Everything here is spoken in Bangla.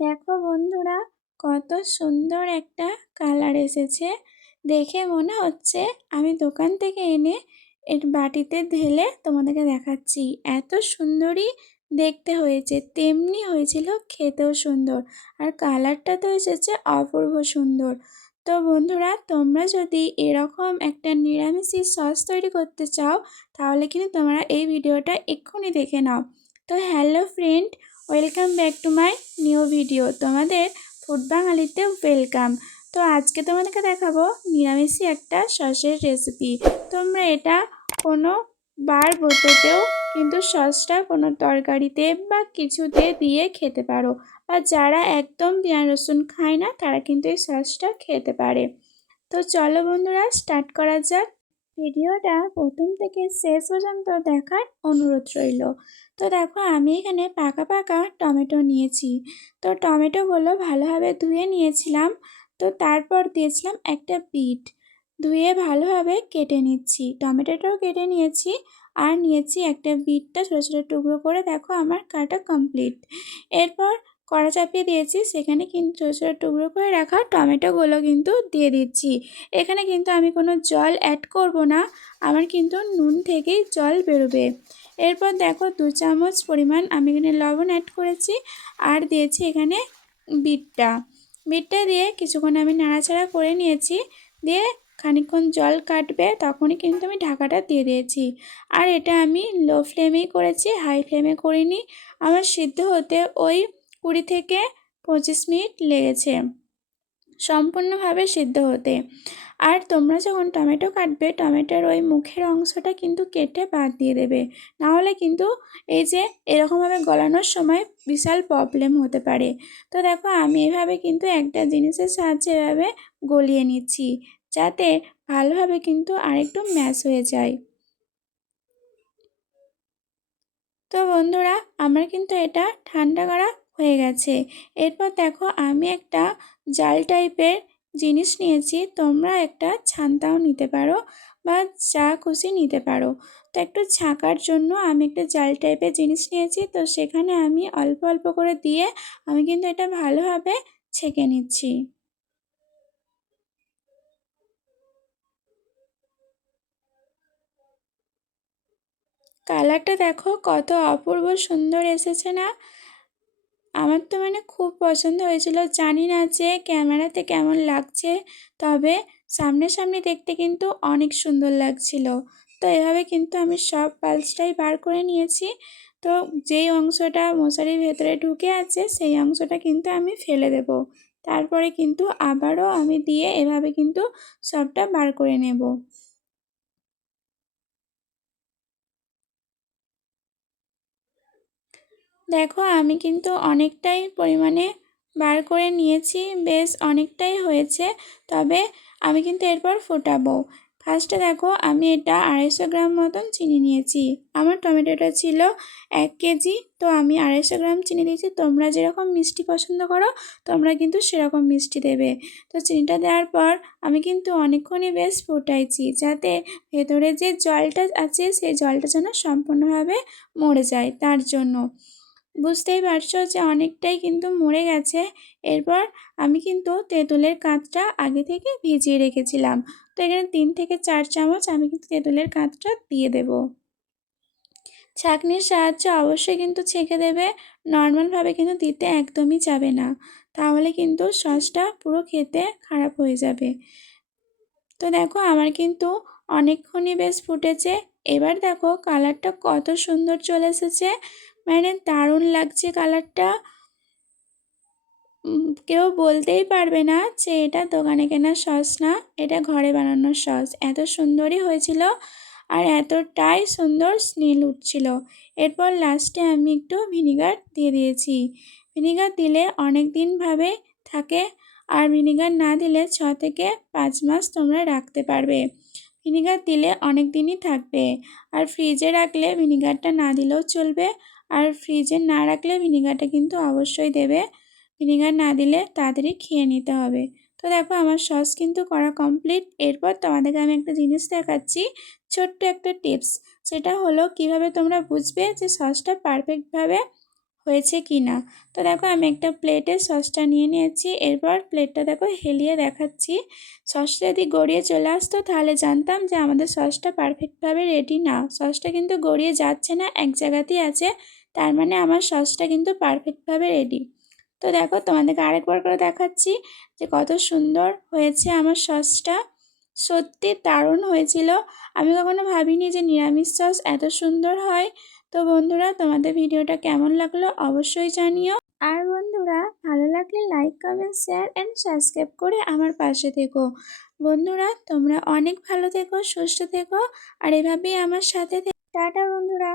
দেখো বন্ধুরা, কত সুন্দর একটা কালার এসেছে। দেখে মনে হচ্ছে আমি দোকান থেকে এনে এর বাটিতে ঢেলে তোমাদেরকে দেখাচ্ছি। এত সুন্দরই দেখতে হয়েছে, তেমনি হয়েছিল খেতেও সুন্দর। আর কালারটা তো এসেছে অপূর্ব সুন্দর। তো বন্ধুরা, তোমরা যদি এরকম একটা নিরামিষি সস তৈরি করতে চাও, তাহলে কিন্তু তোমরা এই ভিডিওটা এক্ষুনি দেখে নাও। তো hello friend, welcome back to my new video. তোমাদের ফুড বাঙালিতে ওয়েলকাম। তো আজকে তোমাদেরকে দেখাবো নিরামিষই একটা সসের রেসিপি। তোমরা এটা কোনো বার বোততেও কিন্তু সসটা কোনো তরকারিতে বা কিছুতে দিয়ে খেতে পারো, বা যারা একদম পেঁয়াজ রসুন খায় না তারা কিন্তু এই সসটা খেতে পারে। তো চলো বন্ধুরা, স্টার্ট করা যাক। ভিডিওটা প্রথম থেকে শেষ পর্যন্ত দেখার অনুরোধ রইল। তো দেখো, আমি এখানে পাকা পাকা টমেটো নিয়েছি। তো টমেটোগুলো ভালোভাবে ধুয়ে নিয়েছিলাম। তো তারপর দিয়েছিলাম একটা বিট, ধুয়ে ভালোভাবে কেটে নিচ্ছি। টমেটোটাও কেটে নিয়েছি, আর নিয়েছি একটা বিটটা ছোটো ছোটো টুকরো করে। দেখো আমার কাটা কমপ্লিট। এরপর কড়া চাপিয়ে দিয়েছি, সেখানে কিন্তু ছোটো ছোটো টুকরো করে রাখা টমেটোগুলো কিন্তু দিয়ে দিচ্ছি। এখানে কিন্তু আমি কোনো জল অ্যাড করব না, আমার কিন্তু নুন থেকেই জল বেরোবে। এরপর দেখো 2 চামচ পরিমাণ আমি এখানে লবণ অ্যাড করেছি, আর দিয়েছি এখানে বিটটা দিয়ে কিছুক্ষণ আমি নাড়াচাড়া করে নিয়েছি। দিয়ে খানিকক্ষণ জল কাটবে তখনই কিন্তু আমি ঢাকাটা দিয়ে দিয়েছি। আর এটা আমি লো ফ্লেমেই করেছি, হাই ফ্লেমে করিনি। আমার সিদ্ধ হতে ওই 20 থেকে 25 মিনিট লেগেছে সম্পূর্ণভাবে সিদ্ধ হতে। আর তোমরা যখন টমেটো কাটবে, টমেটোর ওই মুখের অংশটা কিন্তু কেটে বাদ দিয়ে দেবে, নাহলে কিন্তু এই যে এরকমভাবে গলানোর সময় বিশাল প্রবলেম হতে পারে। তো দেখো, আমি এভাবে কিন্তু একটা জিনিসের সাহায্যে এভাবে গলিয়ে নিচ্ছি, যাতে ভালোভাবে কিন্তু আরেকটু ম্যাশ হয়ে যায়। তো বন্ধুরা, আমার কিন্তু এটা ঠান্ডা করা হয়ে গেছে। এরপর দেখো, আমি একটা জাল টাইপের জিনিস নিয়েছি। তোমরা একটা ছান্তাও নিতে পারো, বা যা খুশি নিতে পারো। তো একটু ছাঁকার জন্য আমি একটা জাল টাইপের জিনিস নিয়েছি। তো সেখানে আমি অল্প অল্প করে দিয়ে আমি কিন্তু এটা ভালোভাবে ছেঁকে নিচ্ছি। কালারটা দেখো কত অপূর্ব সুন্দর এসেছে না? আমার তো খুব পছন্দ হয়েছিল। জানি না যে ক্যামেরাতে কেমন লাগছে, তবে সামনাসামনি দেখতে কিন্তু অনেক সুন্দর লাগছিল। তো এভাবে কিন্তু আমি সব পালসটাই বার করে নিয়েছি। তো যেই অংশটা মশারির ভেতরে ঢুকে আছে সেই অংশটা কিন্তু আমি ফেলে দেব। তারপরে কিন্তু আবারও আমি দিয়ে এভাবে কিন্তু সবটা বার করে নেব। দেখো, আমি কিন্তু অনেকটাই পরিমাণে বার করে নিয়েছি, বেশ অনেকটাই হয়েছে। তবে আমি কিন্তু এরপর ফোটাবো। ফার্স্টে দেখো, আমি এটা 250 গ্রাম মতন চিনি নিয়েছি। আমার টমেটোটা ছিল 1 কেজি, তো আমি 250 গ্রাম চিনি দিয়েছি। তোমরা যেরকম মিষ্টি পছন্দ করো তোমরা কিন্তু সেরকম মিষ্টি দেবে। তো চিনিটা দেওয়ার পর আমি কিন্তু অনেকক্ষণই বেশ ফোটাইছি, যাতে ভেতরে যে জলটা আছে সেই জলটা যেন সম্পূর্ণভাবে মরে যায়, তার জন্য। বুঝতেই পারছো যে অনেকটাই কিন্তু মরে গেছে। এরপর আমি কিন্তু তেঁতুলের কাঁচটা আগে থেকে ভিজিয়ে রেখেছিলাম। তো এখানে 3 থেকে 4 চামচ আমি কিন্তু তেঁতুলের কাঁচটা দিয়ে দেব। ছাঁকনির সাহায্যে অবশ্যই কিন্তু ছেঁকে দেবে, নর্মালভাবে কিন্তু দিতে একদমই যাবে না, তাহলে কিন্তু সসটা পুরো খেতে খারাপ হয়ে যাবে। তো দেখো, আমার কিন্তু অনেকক্ষণই বেশ ফুটেছে। এবার দেখো কালারটা কত সুন্দর চলে এসেছে, দারুণ লাগছে কালারটা। কেউ বলতেই পারবে না যে এটা দোকানে কেনা সস না, এটা ঘরে বানানোর সস। এত সুন্দরই হয়েছিল, আর এতটাই সুন্দর স্মেল উঠছিল। এরপর লাস্টে আমি একটু ভিনিগার দিয়ে দিয়েছি। ভিনিগার দিলে অনেক দিনভাবে থাকে, আর ভিনিগার না দিলে 6 থেকে 5 মাস তোমরা রাখতে পারবে। ভিনিগার দিলে অনেক দিনই থাকবে। আর ফ্রিজে রাখলে ভিনিগারটা না দিলেও চলবে, আর ফ্রিজে না রাখলে ভিনিগারটা কিন্তু অবশ্যই দেবে। ভিনিগার না দিলে তাড়াতাড়ি খেয়ে নিতে হবে। তো দেখো, আমার সস কিন্তু করা কমপ্লিট। এরপর তোমাদেরকে আমি একটা জিনিস দেখাচ্ছি, ছোট্ট একটা টিপস। সেটা হলো কিভাবে তোমরা বুঝবে যে সসটা পারফেক্টভাবে হয়েছে কি না। তো দেখো আমি একটা প্লেটে সসটা নিয়ে নিয়েছি, এরপর প্লেটটা দেখো হেলিয়ে দেখাচ্ছি। সসটা যদি গড়িয়ে চলে আসতো তাহলে জানতাম যে আমাদের সসটা পারফেক্টভাবে রেডি না। সসটা কিন্তু গড়িয়ে যাচ্ছে না, এক জায়গাতেই আছে, তার মানে আমার সসটা কিন্তু পারফেক্টভাবে রেডি। তো দেখো তোমাদেরকে আরেকবার করে দেখাচ্ছি যে কত সুন্দর হয়েছে আমার সসটা। সত্যি দারুণ হয়েছিল। আমি কখনো ভাবিনি যে নিরামিষ সস এত সুন্দর হয়। তো বন্ধুরা, তোমাদের ভিডিওটা কেমন লাগলো অবশ্যই জানিও। আর বন্ধুরা, ভালো লাগলে like, comment, share and subscribe করে আমার পাশে থেকো। বন্ধুরা, তোমরা অনেক ভালো থেকো, সুস্থ থেকো, আর এভাবেই আমার সাথে থেকো। টাটা বন্ধুরা।